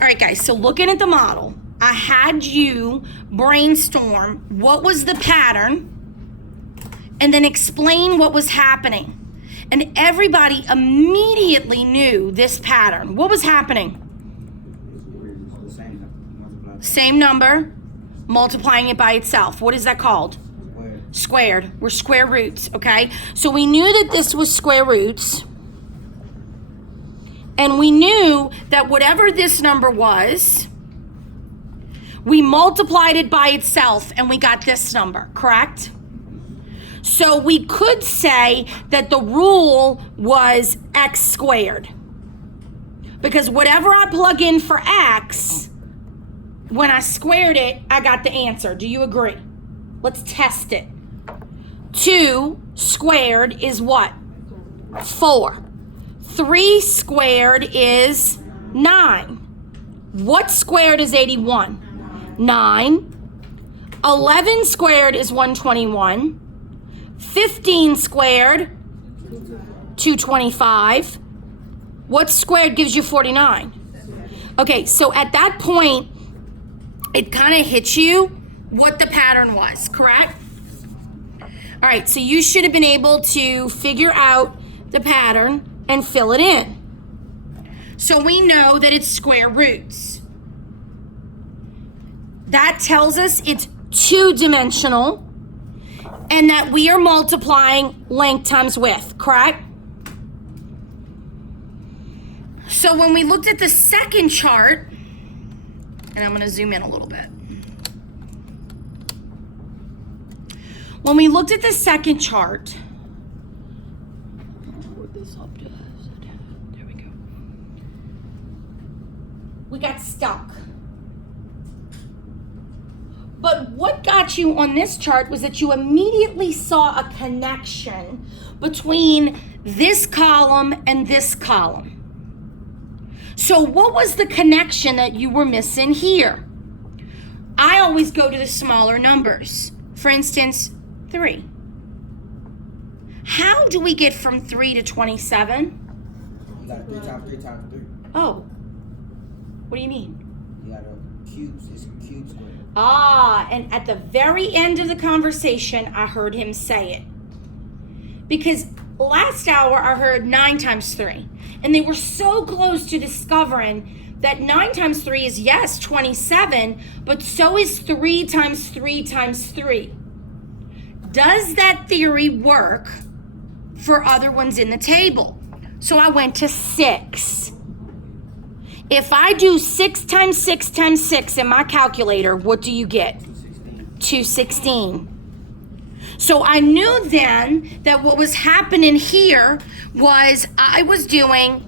All right, guys, so looking at the model, I had you brainstorm what was the pattern and then explain what was happening. And everybody immediately knew this pattern. What was happening? Same number, multiplying it by itself. What is that called? Squared. We're square roots, okay? So we knew that this was square roots. And we knew that whatever this number was, we multiplied it by itself and we got this number, correct? So we could say that the rule was x squared. Because whatever I plug in for x, when I squared it, I got the answer. Do you agree? Let's test it. 2 squared is what? 4. 3 squared is 9. What squared is 81? 9. 11 squared is 121. 15 squared, 225. What squared gives you 49? Okay, so at that point, it kind of hits you what the pattern was, correct? All right, so you should have been able to figure out the pattern and fill it in. So we know that it's square roots. That tells us it's 2-dimensional and that we are multiplying length times width, correct? So when we looked at the second chart, and I'm going to zoom in a little bit. When we looked at the second chart, there we go. We got stuck. But what got you on this chart was that you immediately saw a connection between this column and this column. So what was the connection that you were missing here? I always go to the smaller numbers. For instance, 3. How do we get from 3 to 27? You got 3 times 3 times 3. Oh, what do you mean? You got a cubes, it's a cube square. Ah, and at the very end of the conversation, I heard him say it. Because last hour, I heard 9 times 3. And they were so close to discovering that 9 times 3 is, yes, 27, but so is 3 times 3 times 3. Does that theory work for other ones in the table? So I went to 6. If I do 6 times 6 times 6 in my calculator, what do you get? 216. So I knew then that what was happening here was I was doing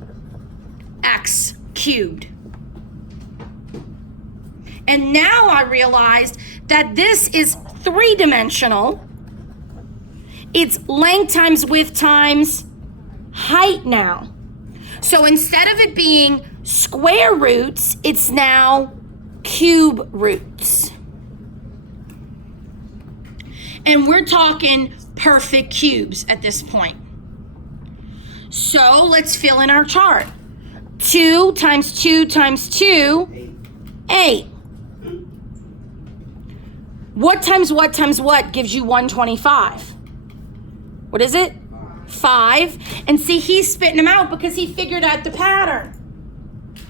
x cubed. And now I realized that this is 3-dimensional. It's length times width times height now. So instead of it being square roots, it's now cube roots. And we're talking perfect cubes at this point. So let's fill in our chart. 2 times 2 times 2, 8. What times what gives you 125? What is it? 5. And see, he's spitting them out because he figured out the pattern.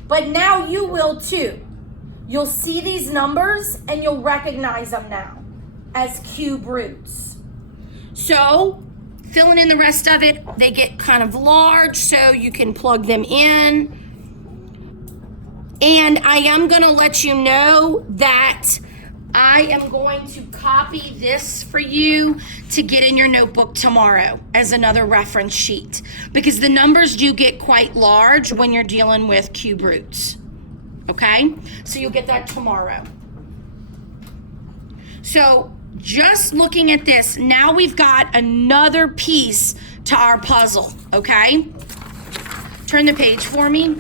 But now you will too. You'll see these numbers and you'll recognize them now as cube roots. So filling in the rest of it, they get kind of large so you can plug them in. And I am going to let you know that I am going to copy this for you to get in your notebook tomorrow as another reference sheet, because the numbers do get quite large when you're dealing with cube roots. Okay? So you'll get that tomorrow. So just looking at this, now we've got another piece to our puzzle. Okay? Turn the page for me.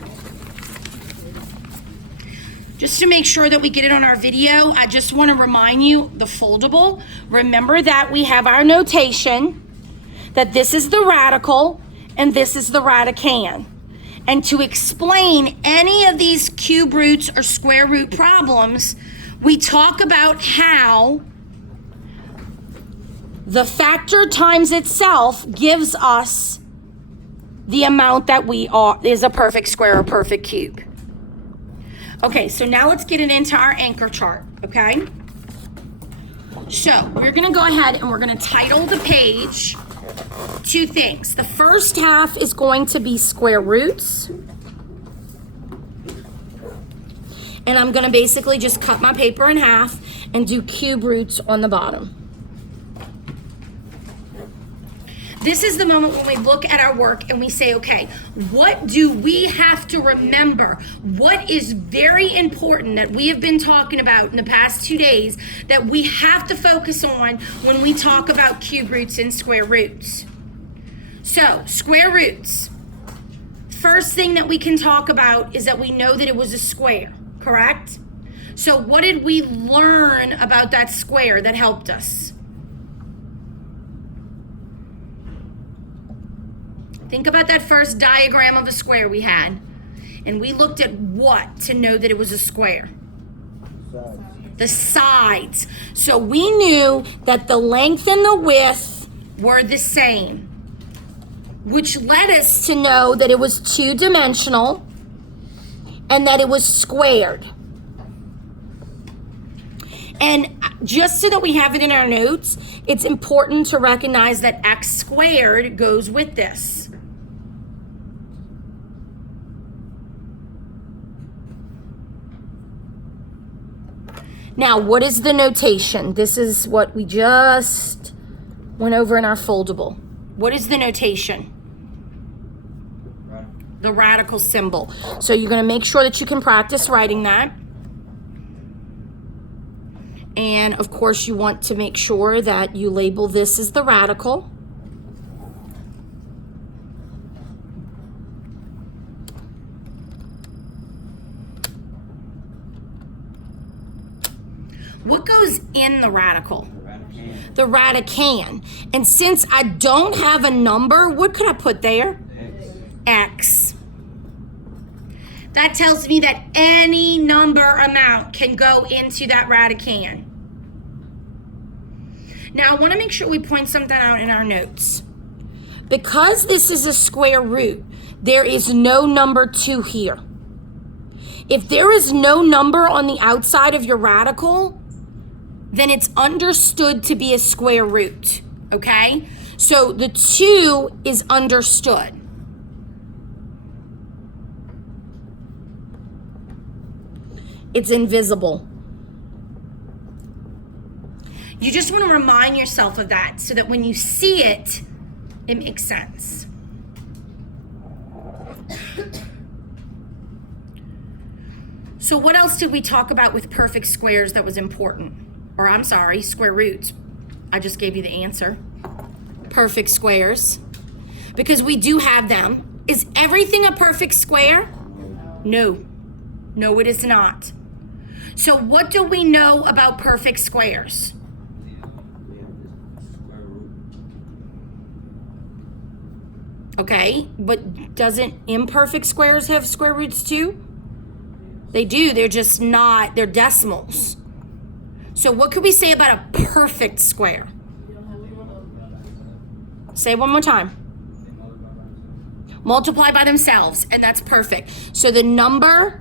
Just to make sure that we get it on our video, I just want to remind you the foldable. Remember that we have our notation that this is the radical and this is the radicand. And to explain any of these cube roots or square root problems, we talk about how the factor times itself gives us the amount that is a perfect square or perfect cube. Okay, so now let's get it into our anchor chart, okay? So we're gonna go ahead and we're gonna title the page two things. The first half is going to be square roots. And I'm gonna basically just cut my paper in half and do cube roots on the bottom. This is the moment when we look at our work and we say, okay, what do we have to remember? What is very important that we have been talking about in the past 2 days that we have to focus on when we talk about cube roots and square roots? So, square roots. First thing that we can talk about is that we know that it was a square, correct? So what did we learn about that square that helped us? Think about that first diagram of a square we had. And we looked at what to know that it was a square? The sides. So we knew that the length and the width were the same, which led us to know that it was two-dimensional and that it was squared. And just so that we have it in our notes, it's important to recognize that x squared goes with this. Now, what is the notation? This is what we just went over in our foldable. What is the notation? The radical symbol. So you're going to make sure that you can practice writing that. And of course, you want to make sure that you label this as the radical. What goes in the radical? The radicand. And since I don't have a number, what could I put there? X. That tells me that any number amount can go into that radicand. Now, I want to make sure we point something out in our notes. Because this is a square root, there is no number 2 here. If there is no number on the outside of your radical, then it's understood to be a square root, okay? So the 2 is understood. It's invisible. You just want to remind yourself of that so that when you see it, it makes sense. So what else did we talk about with perfect squares that was important? Or I'm sorry, square roots. I just gave you the answer. Perfect squares. Because we do have them. Is everything a perfect square? No. No, it is not. So what do we know about perfect squares? Okay, but doesn't imperfect squares have square roots too? They do, they're just not, they're decimals. So what could we say about a perfect square? Say it one more time. Multiply by themselves, and that's perfect. So the number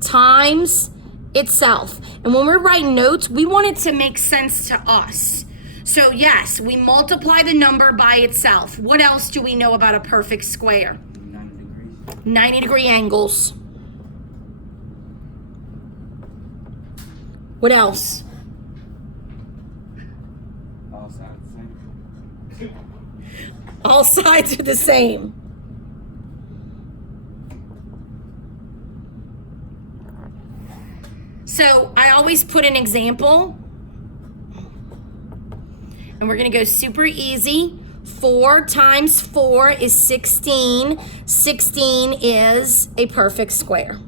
times itself. And when we're writing notes, we want it to make sense to us. So yes, we multiply the number by itself. What else do we know about a perfect square? 90-degree angles. What else? All sides the same. All sides are the same. So I always put an example. And we're going to go super easy. 4 times 4 is 16. 16 is a perfect square.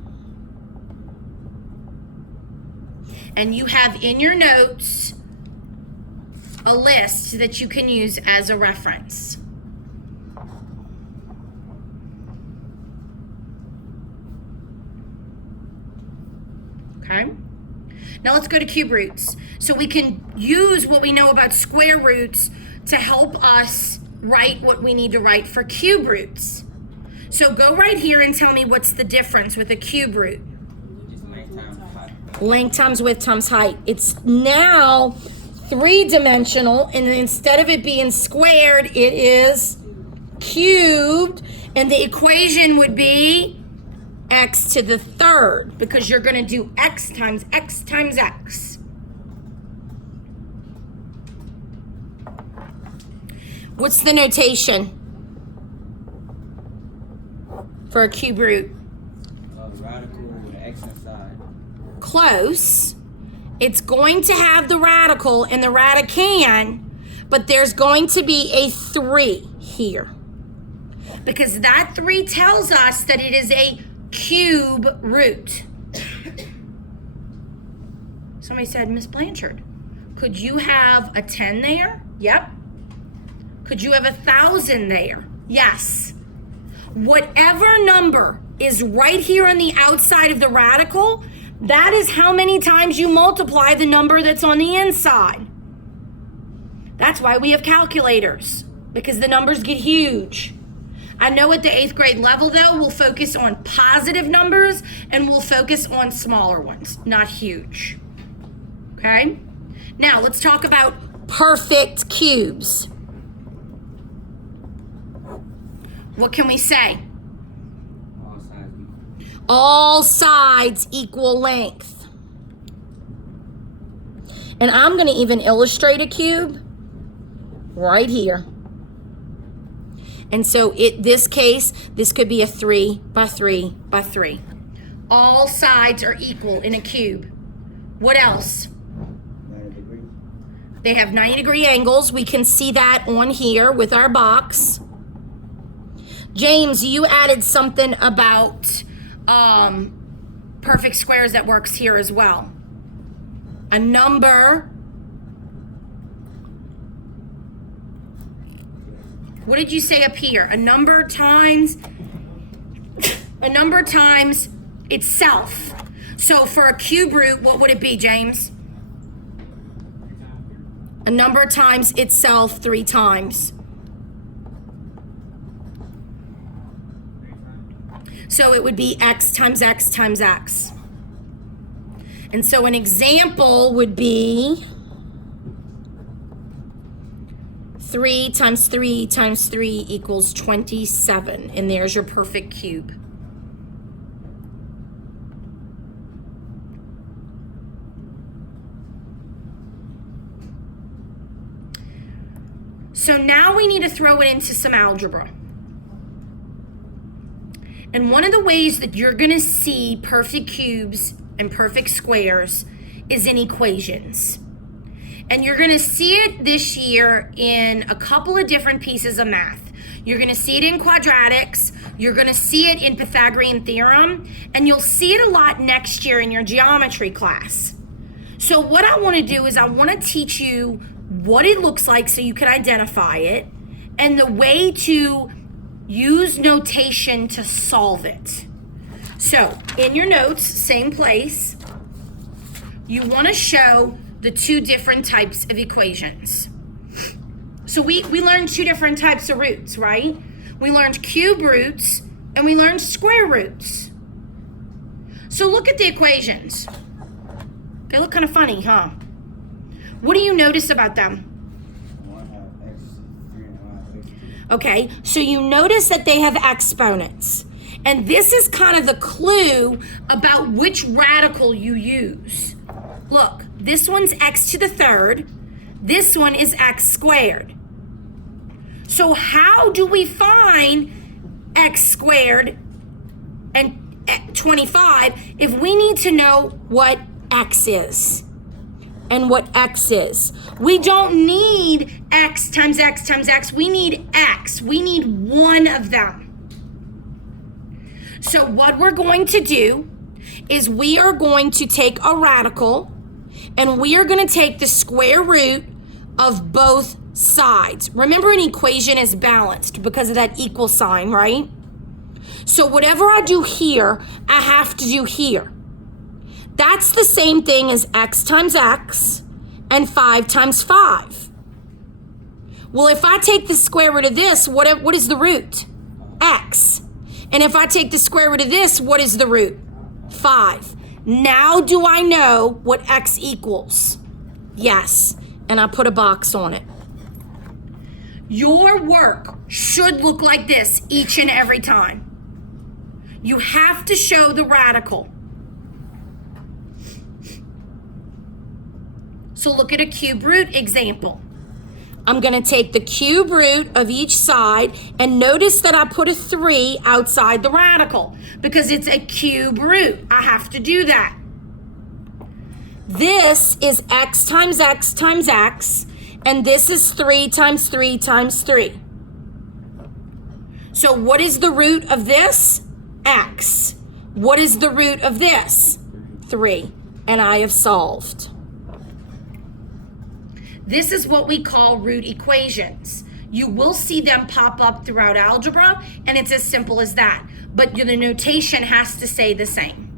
And you have in your notes a list that you can use as a reference. Okay? Now let's go to cube roots. So we can use what we know about square roots to help us write what we need to write for cube roots. So go right here and tell me what's the difference with a cube root. It's length times height. Length times width times height. It's now three-dimensional, and instead of it being squared, it is cubed, and the equation would be x to the third, because you're going to do x times x times x. What's the notation for a cube root? Radical with x inside. Close. It's going to have the radical and the radicand, but there's going to be a 3 here, because that 3 tells us that it is a cube root. Somebody said, Miss Blanchard, could you have a 10 there? Yep. Could you have 1,000 there? Yes. Whatever number is right here on the outside of the radical, that is how many times you multiply the number that's on the inside. That's why we have calculators, because the numbers get huge. I know at the 8th grade level, though, we'll focus on positive numbers and we'll focus on smaller ones, not huge. Okay? Now, let's talk about perfect cubes. What can we say? All sides equal. All sides equal length. And I'm going to even illustrate a cube right here. And so this case, this could be a 3 by 3 by 3. All sides are equal in a cube. What else? 90 degrees. They have 90-degree angles. We can see that on here with our box. James, you added something about perfect squares that works here as well. A number. What did you say up here? A number times itself. So for a cube root, what would it be, James? A number times itself 3 times. So it would be x times x times x. And so an example would be 3 times 3 times 3 equals 27. And there's your perfect cube. So now we need to throw it into some algebra. And one of the ways that you're going to see perfect cubes and perfect squares is in equations. And you're going to see it this year in a couple of different pieces of math. You're going to see it in quadratics, you're going to see it in Pythagorean theorem, and you'll see it a lot next year in your geometry class. So what I want to do is I want to teach you what it looks like so you can identify it, and the way to use notation to solve it. So in your notes, same place, you want to show the 2 different types of equations. So we learned 2 different types of roots, right? We learned cube roots and we learned square roots. So look at the equations. They look kind of funny, huh? What do you notice about them? One have x, 3 and one have x. Okay, so you notice that they have exponents. And this is kind of the clue about which radical you use. Look, this one's x to the third. This one is x squared. So how do we find x squared and 25 if we need to know what x is and what x is? We don't need x times x times x. We need x. We need one of them. So what we're going to do is we are going to take a radical and we are going to take the square root of both sides. Remember, an equation is balanced because of that equal sign, right? So whatever I do here, I have to do here. That's the same thing as x times x and 5 times 5. Well, if I take the square root of this, what is the root? X. And if I take the square root of this, what is the root? 5. Now do I know what x equals? Yes. And I put a box on it. Your work should look like this each and every time. You have to show the radical. So look at a cube root example. I'm going to take the cube root of each side, and notice that I put a 3 outside the radical because it's a cube root. I have to do that. This is x times x times x, and this is 3 times 3 times 3. So what is the root of this? X. What is the root of this? 3. And I have solved. This is what we call root equations. You will see them pop up throughout algebra, and it's as simple as that. But the notation has to stay the same.